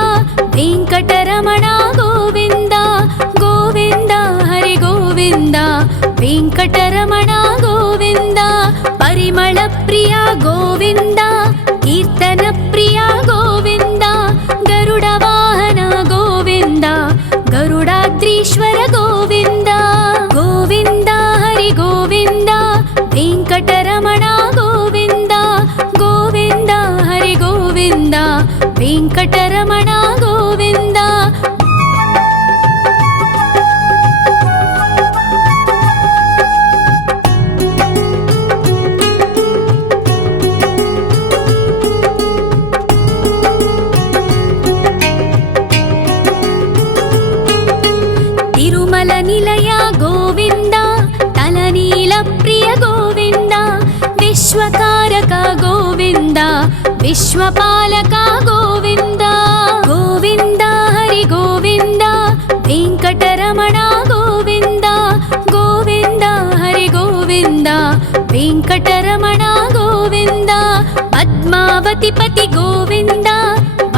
ವೆಂಕಟರಮಣ ಗೋವಿಂದ ಗೋವಿಂದ ಹರಿ ಗೋವಿಂದ ವೆಂಕಟರಮಣ ಗೋವಿಂದ. ಪರಿಮಳ ಪ್ರಿಯ ಗೋವಿಂದ ಕೀರ್ತನ ಪ್ರಿಯ ಗೋವಿಂದ ಗರುಡ ವಾಹನ ಗೋವಿಂದ ಗರುಡಾದ್ರೀಶ್ವರ ಗೋವಿಂದ ಗೋವಿಂದ ಹರಿ ಗೋವಿಂದ ವೆಂಕಟರಮಣ ಗೋವಿಂದ ಗೋವಿಂದ ಹರಿ ಗೋವಿಂದ ವೆಂಕಟರಮಣ ಗೋವಿಂದ. ತಿರುಮಲ ನಿಲಯ ಗೋವಿಂದ ತಲನೀಲ ಪ್ರಿಯ ಗೋವಿಂದ ವಿಶ್ವಕಾರಕ ಗೋವಿಂದ ವಿಶ್ವಪಾಲಕ ಗೋವಿಂದ ಗೋವಿಂದ ಹರಿ ಗೋವಿಂದ ವೆಂಕಟರಮಣ ಗೋವಿಂದ ಗೋವಿಂದ ಹರಿ ಗೋವಿಂದ ವೆಂಕಟರಮಣ ಗೋವಿಂದ. ಪದ್ಮಾವತಿ ಪತಿ ಗೋವಿಂದ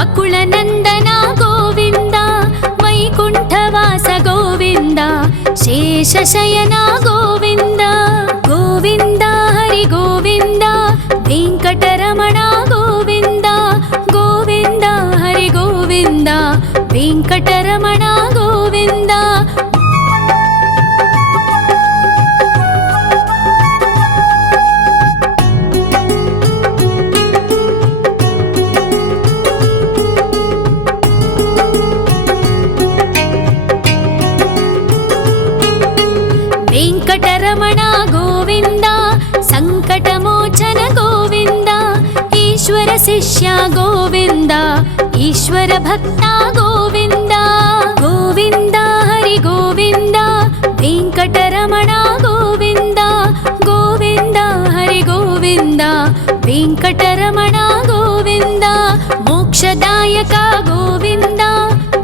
ಅಕುಳ ನಂದನ ಗೋವಿಂದ ವೈಕುಂಠವಾಸ ಗೋವಿಂದ ಶೇಷಶಯನ ಗೋವಿಂದ ಗೋವಿಂದ ಹರಿ ಗೋವಿಂದ ವೆಂಕಟರಮಣ ಗೋವಿಂದ ಗೋವಿಂದ ಹರಿ ಗೋವಿಂದ ವೆಂಕಟರಮಣ ಗೋವಿಂದ. शिष्या गोविन्द ईश्वर भक्ता गोविन्द गोविन्द हरि गोविन्द वेङ्कटरमण गोविन्द गोविन्द हरि गोविन्द वेङ्कटरमण गोविन्द मोक्षदायक गोविन्द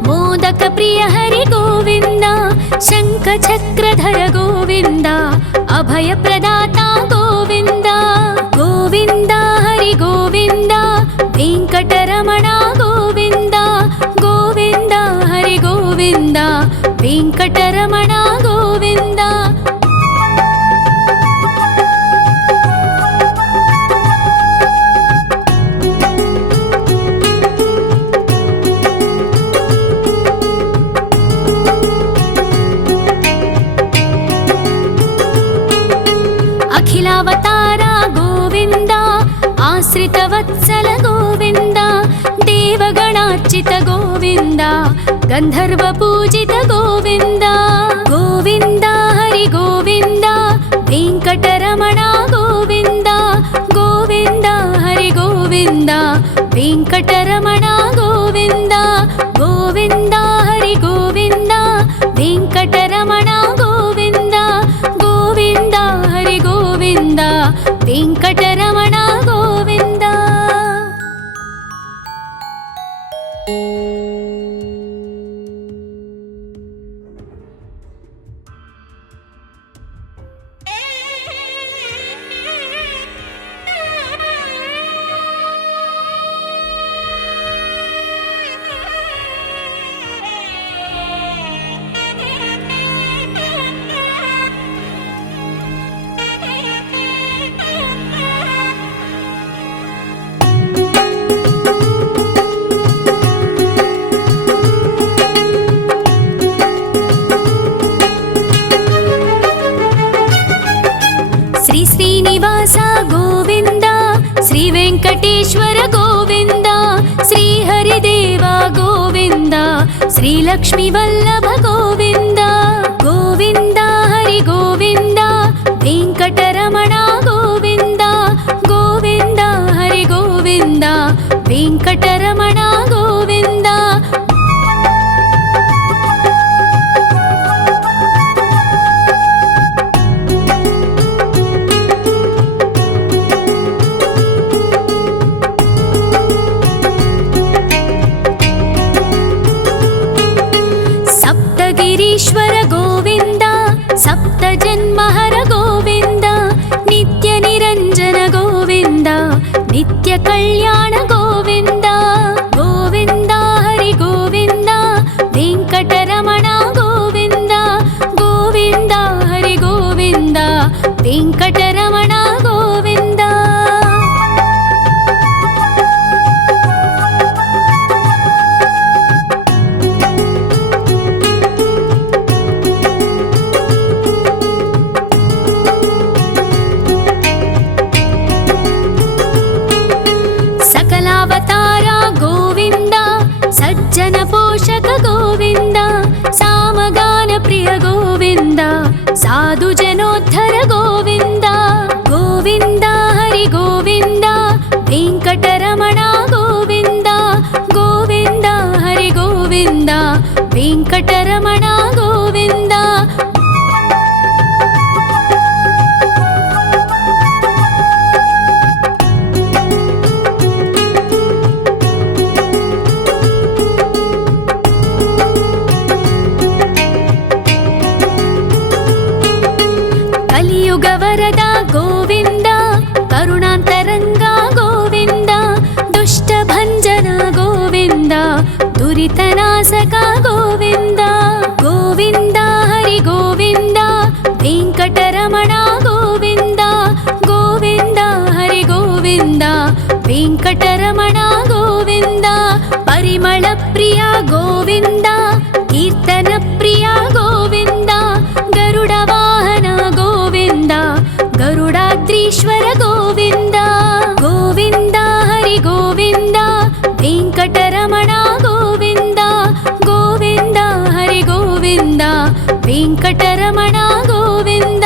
मोदक प्रिय हरि गोविन्द शङ्खचक्रधर गोविन्द अभय प्रदाता गोविन्द गोविन्द हरि गोविन्द वेङ्कटरमण गोविन्द गोविन्द हरि गोविन्द वेङ्कटरमण गोविन्द अखिलावतारा गोविन्द आश्रितवत्सल गोविन्द देवगणार्चित गोविन्द गन्धर्वपूजित गोविन्द गोविन्द हरि गोविन्द वेङ्कटरमण गोविन्द गोविन्द हरि गोविन्द वेङ्कटरमण गोविन्द गोविन्द हरि गोविन्द वेङ्कटरमण गोविन्द गोविन्द हरि गोविन्द वेङ्कटरमण गोविन्द श्रीनिवास गोविन्द श्री वेङ्कटेश्वर गोविन्द श्री हरिदेव गोविन्द श्री लक्ष्मी वल्लभ गोविन्द गोविन्द हरि गोविन्द वेङ्कटरमण गोविन्द गोविन्द हरि गोविन्द वेङ्कटरमण गोविन्द गिरीश्वर गोविन्द सप्तजन्महर गोविन्द नित्यनिरञ्जन गोविन्द नित्यकल्याण गोविन्द गोविन्द हरि गोविन्द वेङ्कटरमण गोविन्द गोविन्द हरि गोविन्द वेङ्कटरमण गोविन्द सकलावतारा गोविन्द सज्जन पोषक गोविन्द सामगान प्रिय गोविन्द साधु जनोद्धर गोविन्द गोविन्द हरि गोविन्द वेङ्कटरमण गोविन्द गोविन्द हरि गोविन्द वेङ्कटरमण गोविन्द कलियुगवरद गोविन्द करुणान्तरङ्गा गोविन्द दुष्टभञ्जन गोविन्द दुरितनाशक गोविन्द गोविन्द हरि गोविन्द वेङ्कटरमण गोविन्द गोविन्द हरि गोविन्द वेङ्कटरमण गोविन्द परिमल प्रिय गोविन्द कीर्तन प्रिय गोविन्द गरुड वाहन गोविन्द गरुडाद्रीश्वर गोविन्द गोविन्द हरि गोविन्द वेङ्कटरमण गोविन्द गोविन्द हरि गोविन्द वेङ्कटरमण गोविन्द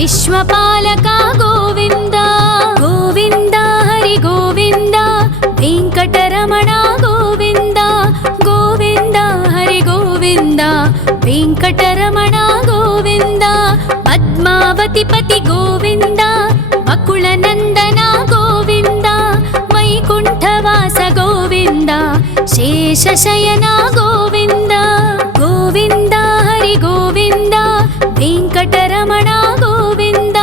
विश्वपालका गोविन्द गोविन्द हरि गोविन्द वेङ्कटरमण गोविन्द गोविन्द हरि गोविन्द वेङ्कटरमण गोविन्द पद्मावतिपति गोविन्द बकुलनन्दन गोविन्द वैकुण्ठवास गोविन्द शेषशयन गोविन्द गोविन्द हरि गोविन्द वेङ्कटरमण गोविन्द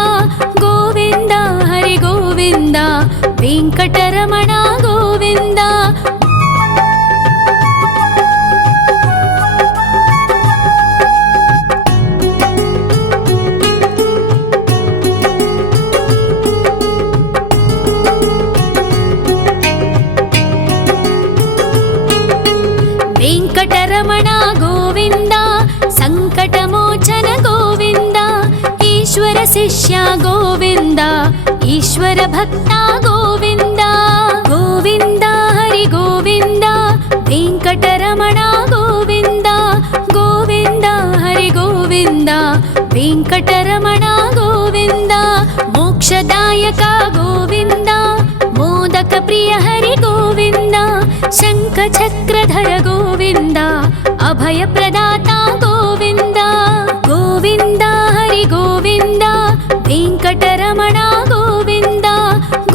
गोविन्द हरि गोविन्द वेङ्कटरमण गोविन्द वेङ्कटरमण गोविन्द सङ्कटमोचन गोविन्द ईश्वर शिष्य गोविन्द ईश्वर भक्ता गोविन्द गोविन्द हरि गोविन्द वेङ्कटरमण गोविन्द गोविन्द हरि गोविन्द वेङ्कटरमण गोविन्द मोक्षदायक गोविन्द मोदक प्रिय हरि गोविन्द शङ्खचक्रधर गोविन्द अभयप्रदाता गोविन्द गोविन्द हरि गोविन्द वेङ्कटरमण गोविन्द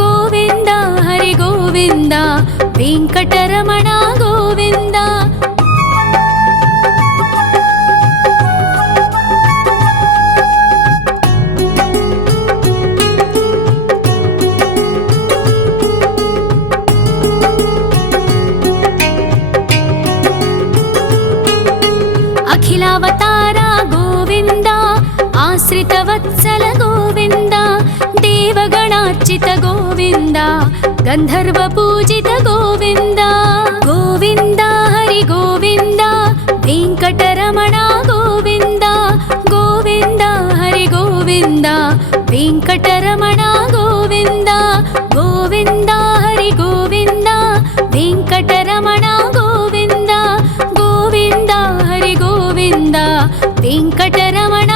गोविन्द हरि गोविन्द वेङ्कटरमण गोविन्द अखिलावतार गोविन्द आश्रितवत्सल गोविन्द देवगणार्चित गोविन्द गन्धर्वपूजित गोविन्द गोविन्द हरि गोविन्द वेङ्कटरमण गोविन्द गोविन्द हरि गोविन्द वेङ्कटरमण गोविन्द गोविन्द हरि गोविन्द वेङ्कटरमण गोविन्द गोविन्द हरि गोविन्द वेङ्कटरमण